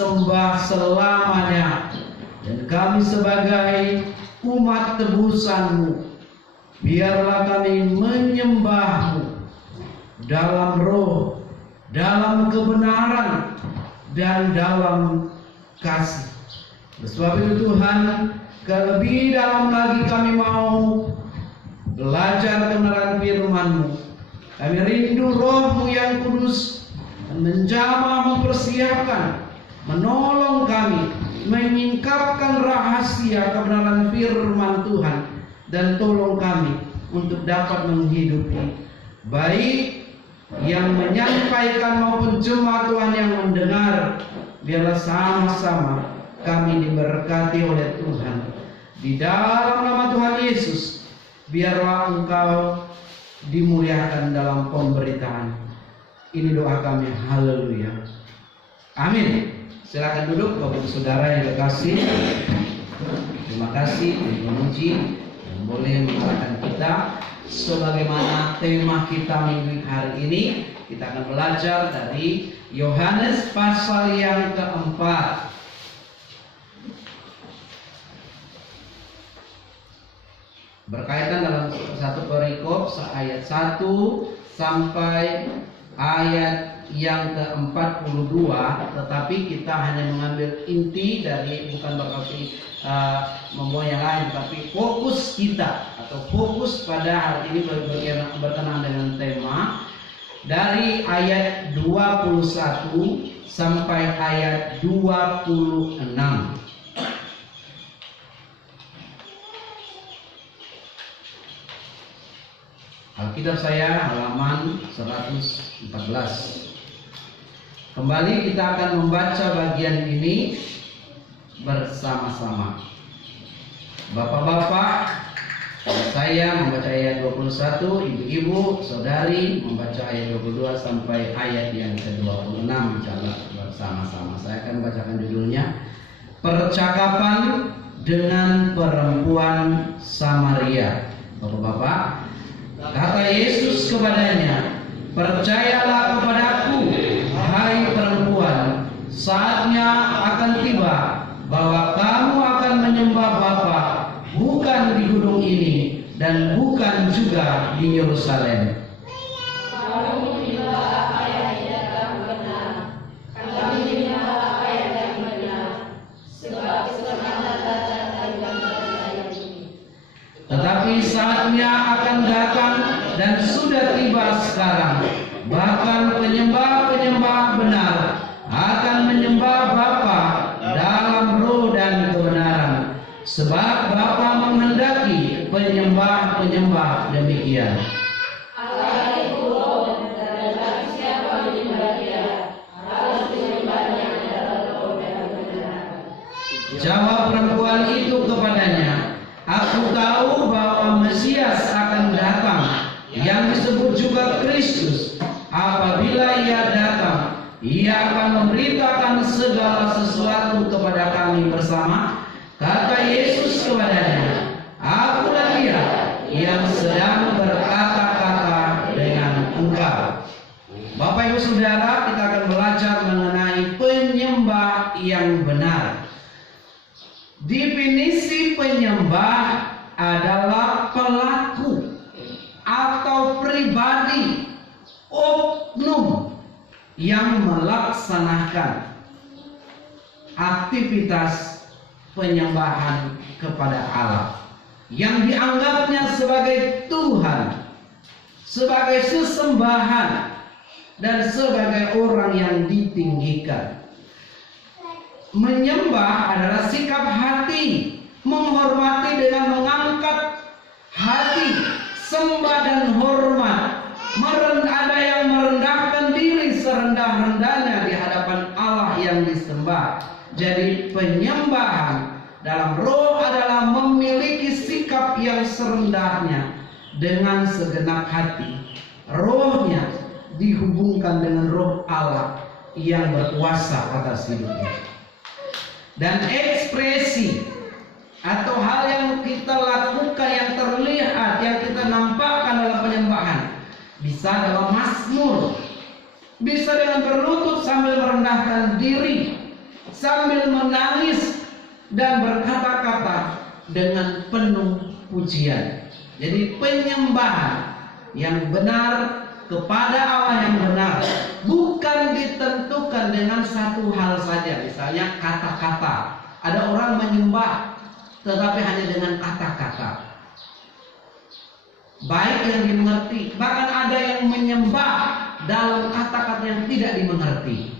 sembah selamanya. Dan kami sebagai umat tebusan-Mu, biarlah kami menyembah-Mu dalam roh, dalam kebenaran, dan dalam kasih. Sebab itu Tuhan, lebih dalam lagi kami mau belajar kebenaran firman-Mu. Kami rindu Roh-Mu yang kudus menjamah, mempersiapkan, menolong kami, menyingkapkan rahasia kebenaran firman Tuhan, dan tolong kami untuk dapat menghidupi baik yang menyampaikan maupun jemaat Tuhan yang mendengar. Biarlah sama-sama kami diberkati oleh Tuhan. Di dalam nama Tuhan Yesus, biarlah Engkau dimuliakan dalam pemberitaan. Ini doa kami. Haleluya. Amin. Silakan duduk Bapak Saudara yang terkasih. Terima kasih memuji dan boleh mengarahkan kita sebagaimana tema kita minggu hari ini. Kita akan belajar dari Yohanes pasal yang keempat. Berkaitan dalam satu perikop ayat 1 sampai ayat yang ke-42, tetapi kita hanya mengambil inti dari, bukan berarti membawa yang lain, tapi fokus kita atau fokus pada hari ini berkenaan dengan tema dari ayat 21 sampai ayat 26. Alkitab saya halaman 114. Kembali kita akan membaca bagian ini bersama-sama. Bapak-bapak, saya membaca ayat 21, ibu-ibu, saudari membaca ayat 22 sampai ayat yang ke-26 bersama-sama. Saya akan bacakan judulnya, Percakapan dengan Perempuan Samaria. Bapak-bapak, kata Yesus kepadanya, percayalah kepadaku, hai perempuan, saatnya akan tiba bahwa kamu akan menyembah Bapa bukan di gunung ini dan bukan juga di Yerusalem. Kamu menyembah apa yang tidak benar. Kamu menyembah apa yang tidak benar. Sebab selamanya datang hari ini. Tetapi saatnya akan datang dan sudah tiba sekarang, bahkan penyembah-penyembah benar akan menyembah Bapa dalam roh dan kebenaran, sebab Bapa menghendaki penyembah-penyembah demikian. Allah itu roh, dan barang siapa menyembah Dia harus menyembahnya dalam roh dan kebenaran. Jawab perempuan itu kepadanya, aku tahu bahwa Mesias akan datang, yang disebut juga Kristus. Apabila Ia datang, Ia akan memberitakan segala sesuatu kepada kami bersama. Kata Yesus kepadanya, akulah Dia yang sedang berkata-kata dengan engkau. Bapak Ibu Saudara, kita akan belajar mengenai penyembah yang benar. Definisi penyembah adalah pelaku atau pribadi, oknum yang melaksanakan aktivitas penyembahan kepada Allah yang dianggapnya sebagai Tuhan, sebagai sesembahan, dan sebagai orang yang ditinggikan. Menyembah adalah sikap hati, menghormati dengan mengangkat hati, sembah dan hormat. Ada yang merendahkan diri serendah-rendahnya di hadapan Allah yang disembah. Jadi penyembahan dalam roh adalah memiliki sikap yang serendahnya dengan segenap hati. Rohnya dihubungkan dengan roh Allah yang berkuasa atas hidupnya. Dan ekspresi atau hal yang kita lakukan, yang terlihat, yang kita nampakkan dalam penyembahan, bisa dalam mazmur, bisa dengan berlutut sambil merendahkan diri, sambil menangis dan berkata-kata dengan penuh pujian. Jadi penyembahan yang benar kepada Allah yang benar bukan ditentukan dengan satu hal saja, misalnya kata-kata. Ada orang menyembah tetapi hanya dengan kata-kata, baik yang dimengerti. Bahkan ada yang menyembah dalam kata-kata yang tidak dimengerti,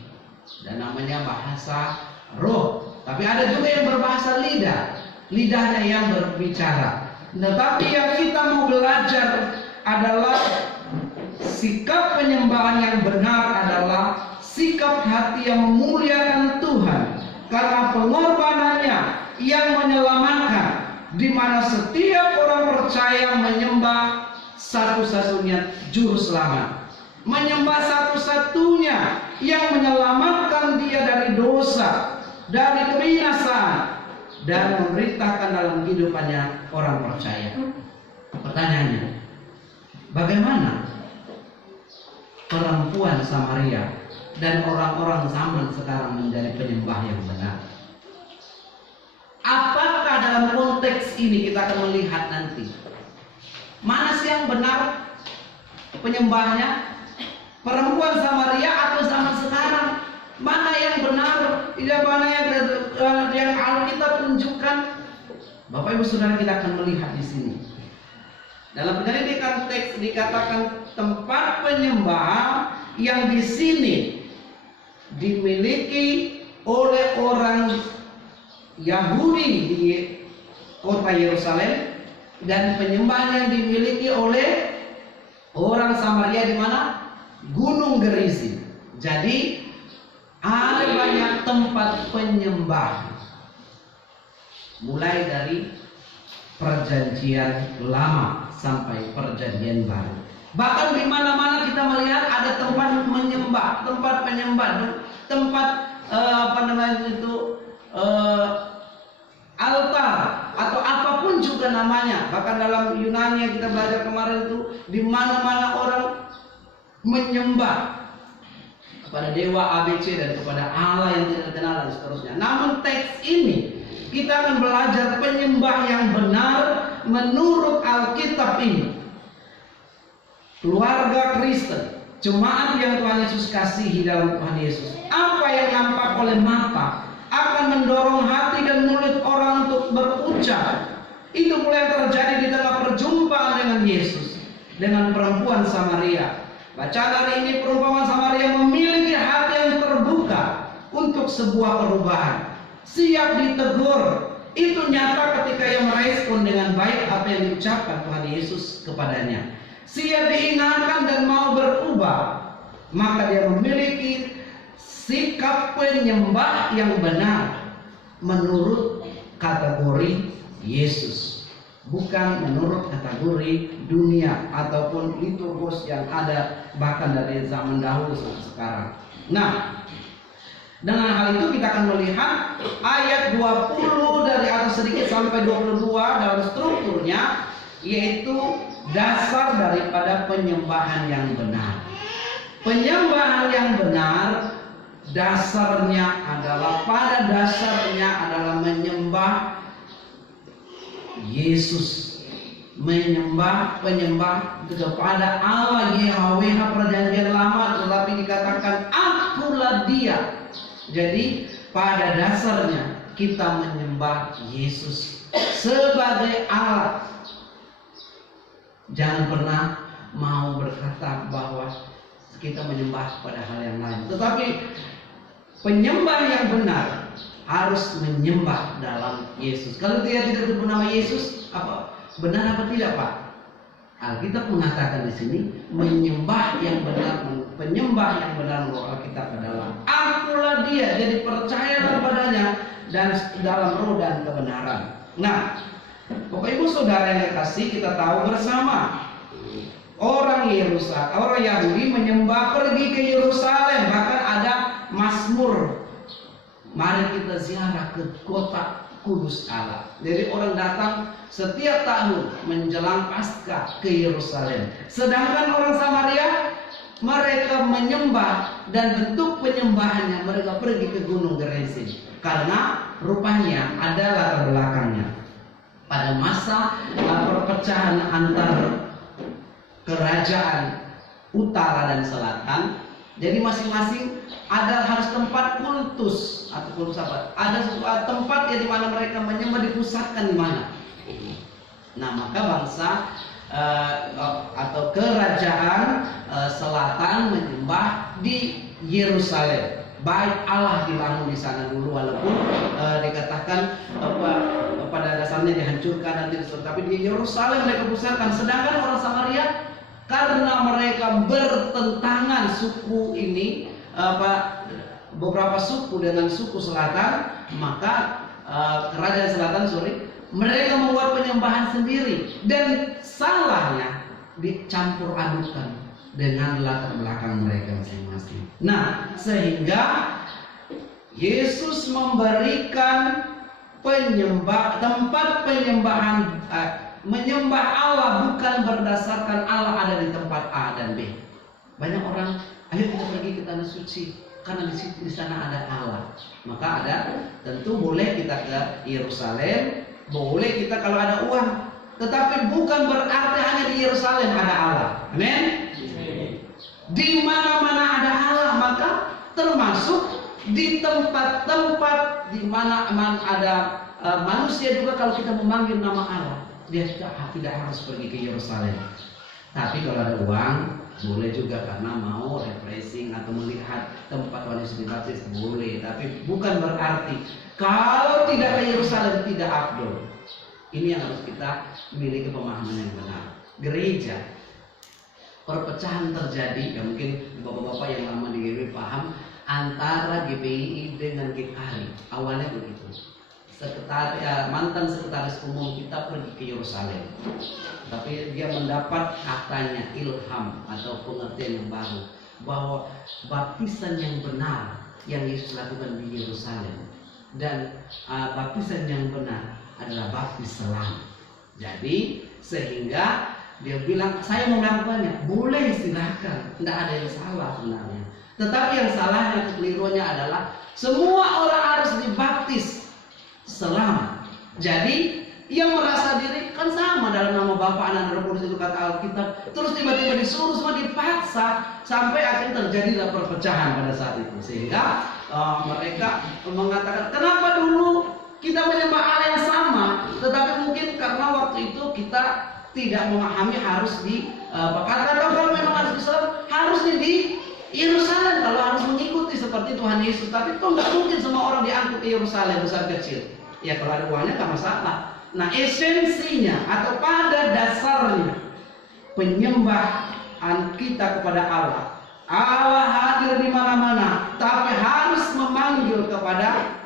dan namanya bahasa roh. Tapi ada juga yang berbahasa lidah, lidahnya yang berbicara. Tetapi yang kita mau belajar adalah sikap penyembahan yang benar adalah sikap hati yang memuliakan Tuhan karena pengorbanannya yang menyelamatkan, di mana setiap orang percaya menyembah satu-satunya juru selamat, menyembah satu-satunya yang menyelamatkan dia dari dosa, dari kebinasaan, dan memberitakan dalam kehidupannya orang percaya. Pertanyaannya, bagaimana perempuan Samaria dan orang-orang zaman sekarang menjadi penyembah yang benar? Apakah dalam konteks ini kita akan melihat nanti mana sih yang benar penyembahnya? Perempuan Samaria atau zaman sekarang? Mana yang benar? Mana yang Alkitab tunjukkan? Bapak Ibu Saudara, kita akan melihat di sini. Dalam penyelidikan teks dikatakan tempat penyembahan yang di sini dimiliki oleh orang Yahudi di kota Yerusalem, dan penyembahan yang dimiliki oleh orang Samaria di mana? Gunung Gerizim. Jadi ada banyak tempat penyembahan, mulai dari perjanjian lama sampai perjanjian baru. Bahkan di mana-mana kita melihat ada tempat menyembah, tempat penyembah, tempat altar atau apapun juga namanya. Bahkan dalam Yunani yang kita belajar kemarin itu, di mana-mana orang menyembah kepada dewa ABC dan kepada Allah yang tidak dikenal dan seterusnya. Namun teks ini kita akan belajar penyembah yang benar menurut Alkitab ini. Keluarga Kristen, jemaat yang Tuhan Yesus kasihi dalam Tuhan Yesus, apa yang nampak oleh mata akan mendorong hati dan mulut orang untuk berucap. Itu mulai terjadi di tengah perjumpaan dengan Yesus dengan perempuan Samaria. Bacaan hari ini, perumpamaan Samaria memiliki hati yang terbuka untuk sebuah perubahan, siap ditegur. Itu nyata ketika ia merespon dengan baik apa yang diucapkan Tuhan Yesus kepadanya. Siap diingatkan dan mau berubah, maka dia memiliki sikap penyembah yang benar menurut kategori Yesus, bukan menurut kategori dunia ataupun liturgus yang ada bahkan dari zaman dahulu sampai sekarang. Nah, dengan hal itu kita akan melihat ayat 20 dari atas sedikit sampai 22 dalam strukturnya, yaitu dasar daripada penyembahan yang benar. Penyembahan yang benar dasarnya adalah, pada dasarnya adalah menyembah Yesus, menyembah penyembah kepada Allah YHWH perjanjian lama, tetapi dikatakan akulah dia. Jadi pada dasarnya kita menyembah Yesus sebagai Allah. Jangan pernah mau berkata bahwa kita menyembah pada hal yang lain. Tetapi penyembah yang benar harus menyembah dalam Yesus. Kalau dia tidak disebut nama Yesus, apa benar apa tidak, Pak? Alkitab mengatakan di sini menyembah yang benar, penyembah yang benar menurut Alkitab adalah akulah dia. Jadi percayalah padanya dan dalam roh dan kebenaran. Nah, Bapak Ibu Saudara yang kasih, kita tahu bersama orang Yahudi menyembah, pergi ke Yerusalem, bahkan ada Mazmur, mari kita ziarah ke kota kudus Allah. Jadi orang datang setiap tahun menjelang Paskah ke Yerusalem. Sedangkan orang Samaria mereka menyembah dan bentuk penyembahannya mereka pergi ke Gunung Gerizim karena rupanya ada latar belakangnya pada masa perpecahan antar kerajaan utara dan selatan. Jadi masing-masing ada harus tempat kultus atau kultus apa? Ada tempat yang dimana mereka menyembah dipusatkan di mana. Nah maka bangsa atau kerajaan selatan menyembah di Yerusalem. Bait Allah dibangun di sana dulu, walaupun dikatakan pada dasarnya dihancurkan nanti, tapi di Yerusalem mereka pusatkan. Sedangkan orang Samaria karena mereka bertentangan suku ini, beberapa suku dengan suku selatan, maka kerajaan selatan mereka membuat penyembahan sendiri dan salahnya dicampur adukan dengan latar belakang mereka masing-masing. Nah, sehingga Yesus memberikan tempat penyembahan, menyembah Allah bukan berdasarkan Allah ada di tempat A dan B. Banyak orang, ayo kita pergi ke tanah suci karena di sana ada Allah. Maka tentu boleh kita ke Yerusalem, boleh kita kalau ada uang, tetapi bukan berarti hanya di Yerusalem ada Allah. Amin. Di mana-mana ada Allah, maka termasuk di tempat-tempat di mana ada manusia juga, kalau kita memanggil nama Allah, dia tidak harus pergi ke Yerusalem. Tapi kalau ada uang, boleh juga karena mau refreshing atau melihat tempat Yohanes Pembaptis, boleh. Tapi bukan berarti kalau tidak ke Yerusalem tidak afdol. Ini yang harus kita miliki pemahaman yang benar. Gereja, perpecahan terjadi, ya mungkin bapak-bapak yang lama di GBI paham, antara GBI dengan GKI. Awalnya begitu. Mantan sekretaris umum kita pergi ke Yerusalem, tapi dia mendapat katanya ilham atau pengertian yang baru bahwa baptisan yang benar yang Yesus lakukan di Yerusalem dan baptisan yang benar adalah baptis selam. Jadi sehingga dia bilang, saya mau melakukannya, boleh, silahkan, tidak ada yang salah sebenarnya. Tetapi yang salahnya, kekeliruannya adalah semua orang harus dibaptis selam. Jadi yang merasa diri kan sama dalam nama Bapa, Anak, dan Roh Kudus itu kata Alkitab, terus tiba-tiba disuruh semua dipaksa sampai akhirnya terjadilah perpecahan pada saat itu. Sehingga mereka mengatakan, kenapa dulu kita menyembah Allah yang sama, tetapi mungkin karena waktu itu kita tidak memahami harus kata-kata kalau memang harus di harus di Yerusalem, kalau harus mengikuti seperti Tuhan Yesus. Tapi itu nggak mungkin semua orang diangkut ke Yerusalem besar kecil. Ya kalau ada uangnya nggak masalah. Nah esensinya atau pada dasarnya penyembahan kita kepada Allah, Allah hadir di mana-mana, tapi harus memanggil kepada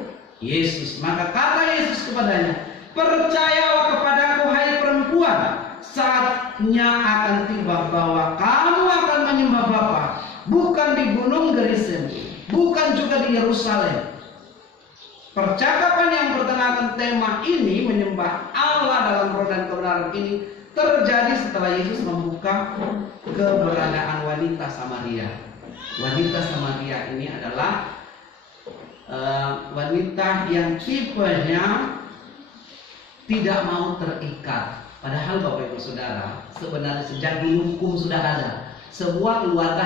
Yesus. Maka kata Yesus kepadanya, percayalah kepadaku hai perempuan, saatnya akan tiba bahwa kamu akan menyembah Bapa, bukan di Gunung Gerizim, bukan juga di Yerusalem. Percakapan yang bertentangan tema ini, menyembah Allah dalam roh dan kebenaran ini, terjadi setelah Yesus membuka keberadaan wanita Samaria. Wanita Samaria ini adalah wanita yang tipenya tidak mau terikat. Padahal Bapak Ibu Saudara, sebenarnya sejak dulu hukum sudah ada. Sebuah keluarga